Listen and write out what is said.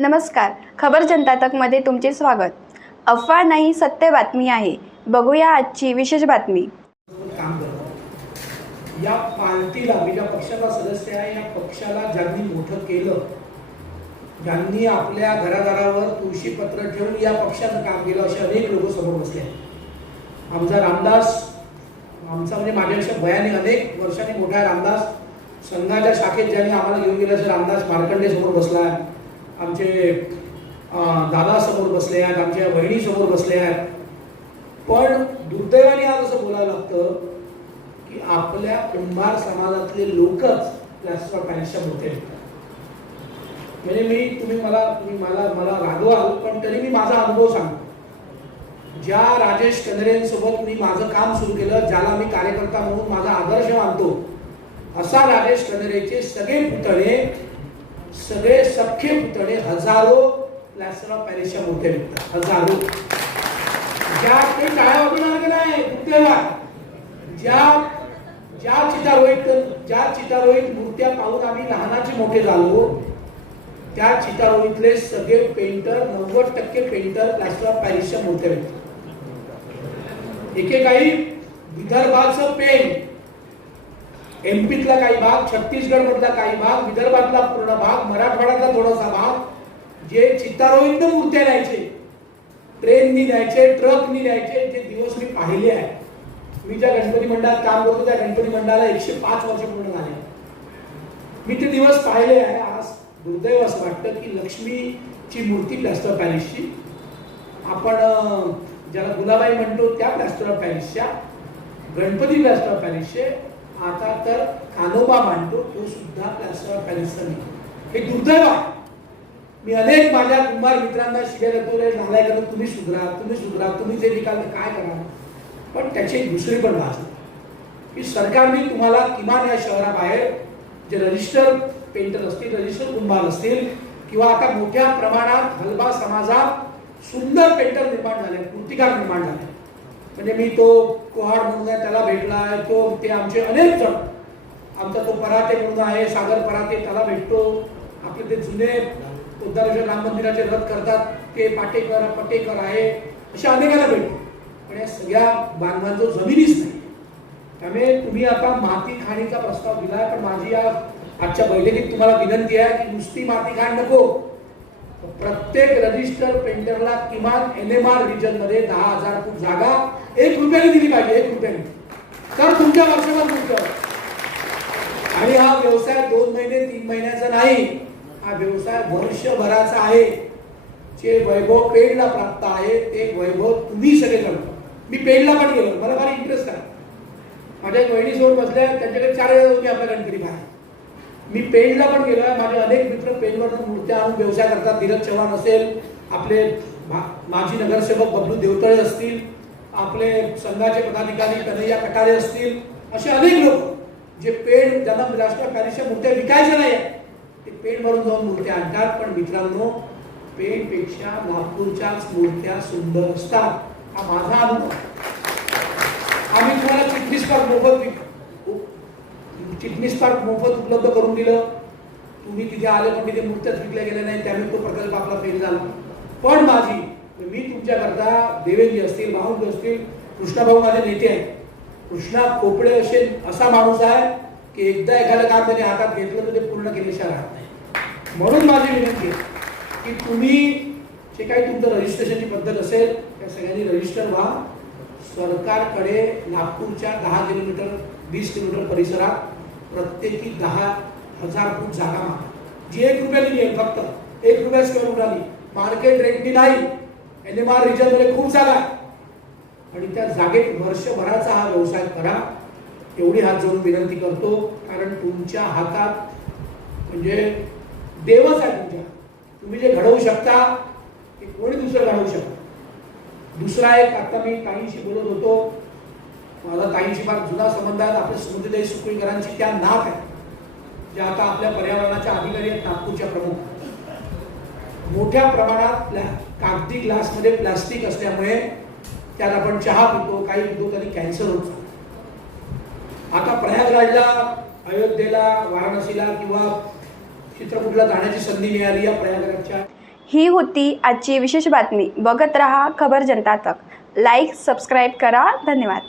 नमस्कार. खबर जनता तकमध्ये तुमचे स्वागत. अफवा नाही सत्य बातमी आहे. बघूया आजची विशेष बातमी. काम करतो. या पार्टीला मी ज्या पक्षाचा सदस्य आहे या पक्षाला ज्यांनी मोठं केलं ज्यांनी आपल्या घरादारावर तुळशीपत्र ठेवून या पक्षाचं काम केलं असे अनेक लोक समोर बसले आहेत. आमचा रामदास आमचा म्हणजे माझ्यापेक्षा भयाने अनेक वर्षांनी मोठा आहे रामदास. संघाच्या शाखेत ज्यांनी आम्हाला घेऊन गेलं असे रामदास मार्कंडे समोर बसला आहे. आमचे दादा समोर बसले आहेत आमच्या बहिणी समोर बसले आहेत. पण दुर्दैवाने आज असं बोलायला लागतं की आपल्या कुंभार समाजातले लोकच प्लॅस्टर पॅरिसच्या होते म्हणजे मी तुम्ही मला तुम्ही मला मला रागवाल पण तरी मी माझा अनुभव सांगतो. ज्या राजेश कनरेंसोबत मी माझं काम सुरू केलं ज्याला मी कार्यकर्ता म्हणून माझा आदर्श मानतो असा राजेश कनरेचे सगळे पुतळे सगळे सख्खे पुतळे हजारो प्लॅस्टर ऑफ पॅरिसच्या मूर्त्या विकतात हजारो. ज्या काही टाळ्या वाजवणार नाही कुठलेला ज्या ज्या चितारोहित ज्या चितारोहित मूर्त्या पाहून आम्ही लहानाचे मोठे झालो त्या चितारोहितले सगळे पेंटर नव्वद टक्के पेंटर प्लॅस्टर ऑफ पॅरिसच्या मूर्त्या विकतात एकेकाळी विदर्भाचं पेंट एमपीतला काही भाग छत्तीसगड मधला काही भाग विदर्भातला पूर्ण भाग मराठवाड्यातला थोडासा भाग जे चितारोहित मूर्त्या न्यायचे ट्रेननी न्यायचे ट्रकनी न्यायचे जे दिवस मी पाहिले आहे मी ज्या गणपती मंडळात काम करतो त्या गणपती मंडळाला एकशे पाच वर्ष पूर्ण झाले. मी ते दिवस पाहिले आहे आज दुर्दैव असं वाटतं की लक्ष्मीची मूर्ती प्लॅस्टर ऑफ आपण ज्याला गुलाबाई म्हणतो त्या plaster of Ganpati plaster of आता तर कानोबा मांडतो तो सुद्धा प्लॅस्टर ऑफ पॅरिसचा हे दुर्दैव आहे. मी अनेक माझ्या कुंभार मित्रांना शिव्या देतो झालाय का तुम्ही सुधरा तुम्ही सुधरा तुम्ही जे निकाल तर काय करा पण त्याची दुसरी पण बाजू की सरकारने तुम्हाला किमान या शहराबाहेर जे रजिस्टर पेंटर असतील रजिस्टर कुंभार असतील किंवा आता मोठ्या प्रमाणात हलबा समाजात सुंदर पेंटर निर्माण झाले मूर्तिकार निर्माण झाले म्हणजे मी तो कोहाड म्हणून आहे त्याला आहे तो ते आमचे अनेक जण आमचा तो पराते म्हणून आहे सागर पराते त्याला भेटतो. आपले ते जुने उद्धारेश्वर राम मंदिराचे रथ करतात ते पाटेकर पटेकर आहे अशा अनेकाला भेटतो. पण या सगळ्या बांधवांचं जमिनीच नाही. त्यामुळे तुम्ही आता माती खाणीचा प्रस्ताव दिलाय पण माझी या आजच्या बैठकीत तुम्हाला विनंती आहे की नुसती माती खाण नको. प्रत्येक रजिस्टर पेंटरला किमान एन एम आर रिजनमध्ये दहा हजार फूट जागा एक रुपयाने दिली पाहिजे एक रुपयाने. तर तुमच्या वर्षाला तुमचं. आणि हा व्यवसाय दोन महिने तीन महिन्याचा नाही. हा व्यवसाय वर्षभराचा आहे. जे वैभव पेडला प्राप्त आहे ते वैभव तुम्ही सगळे करतो मी पेडला पण गेलो मला फार इंटरेस्ट आहे. माझ्या बहिणीसोबत बसल्या त्यांच्याकडे चार हजार रुपये मी आपल्या बाहेर मी पेणला पण गेलो आहे माझे अनेक मित्र पेणवर मूर्त्या आणून व्यवसाय करतात. धीरज चव्हाण असेल आपले मा- माजी नगरसेवक बबलू देवतळे असतील आपले संघाचे पदाधिकारी कन्हैया कटारे असतील असे अनेक लोक जे पेण ज्यांना राष्ट्रीय पॅरिसच्या मूर्त्या विकायच्या नाही ते पेण जाऊन मूर्त्या आणतात. पण मित्रांनो पेणपेक्षा नागपूरच्याच मूर्त्या सुंदर असतात. हा माझा अनुभव. आम्ही तुम्हाला चिठ्ठीस पण मोफत विकतो चिटणीस पार्क मोफत उपलब्ध करून दिलं. तुम्ही तिथे आले पण तिथे मूर्त्याच विकल्या गेल्या नाही त्यामुळे तो प्रकल्प आपला फेल झाला. पण माझी मी तुमच्याकरता देवेंद्र असतील भाऊंड असतील कृष्णाभाऊ माझे नेते आहेत. कृष्णा कोपडे असे असा माणूस आहे की एकदा एखादं काम त्याने हातात घेतलं तर ते पूर्ण केल्याशिवाय राहत नाही. म्हणून माझी विनंती आहे की तुम्ही जे काही तुमचं रजिस्ट्रेशनची पद्धत असेल त्या सगळ्यांनी रजिस्टर व्हा. सरकारकडे नागपूरच्या दहा किलोमीटर वीस किलोमीटर परिसरात प्रत्येकी दहा हजार फूट जागा मागा. जी एक रुपयाने मिळेल फक्त एक रुपया स्क्वेअर फूट आली. मार्केट रेटनी नाही एन एम आर रिजनमध्ये खूप जागा आहे. आणि त्या जागेत वर्षभराचा हा व्यवसाय करा. एवढी हात जोडून विनंती करतो कारण तुमच्या हातात म्हणजे देवच आहे तुमच्या. तुम्ही जे घडवू शकता ते कोणी दुसरं घडवू शकता? दुसरा एक आता मी काहीशी बोलत होतो माझा ताईची फार जुना संबंध आहेत आपले स्मृतीदाई सुकुळीकरांची त्या नात आहे. ज्या आता आपल्या पर्यावरणाच्या अधिकारी आहेत नागपूरच्या प्रमुख. मोठ्या प्रमाणात प्लॅ कागदी ग्लासमध्ये प्लास्टिक असल्यामुळे त्यात आपण चहा पितो काही पितो तरी कॅन्सर होतो. आता प्रयागराजला अयोध्येला वाराणसीला किंवा चित्रकूटला जाण्याची संधी मिळाली या प्रयागराजच्या. ही होती आजची विशेष बातमी. बघत रहा खबर जनता तक. लाईक सबस्क्राईब करा. धन्यवाद.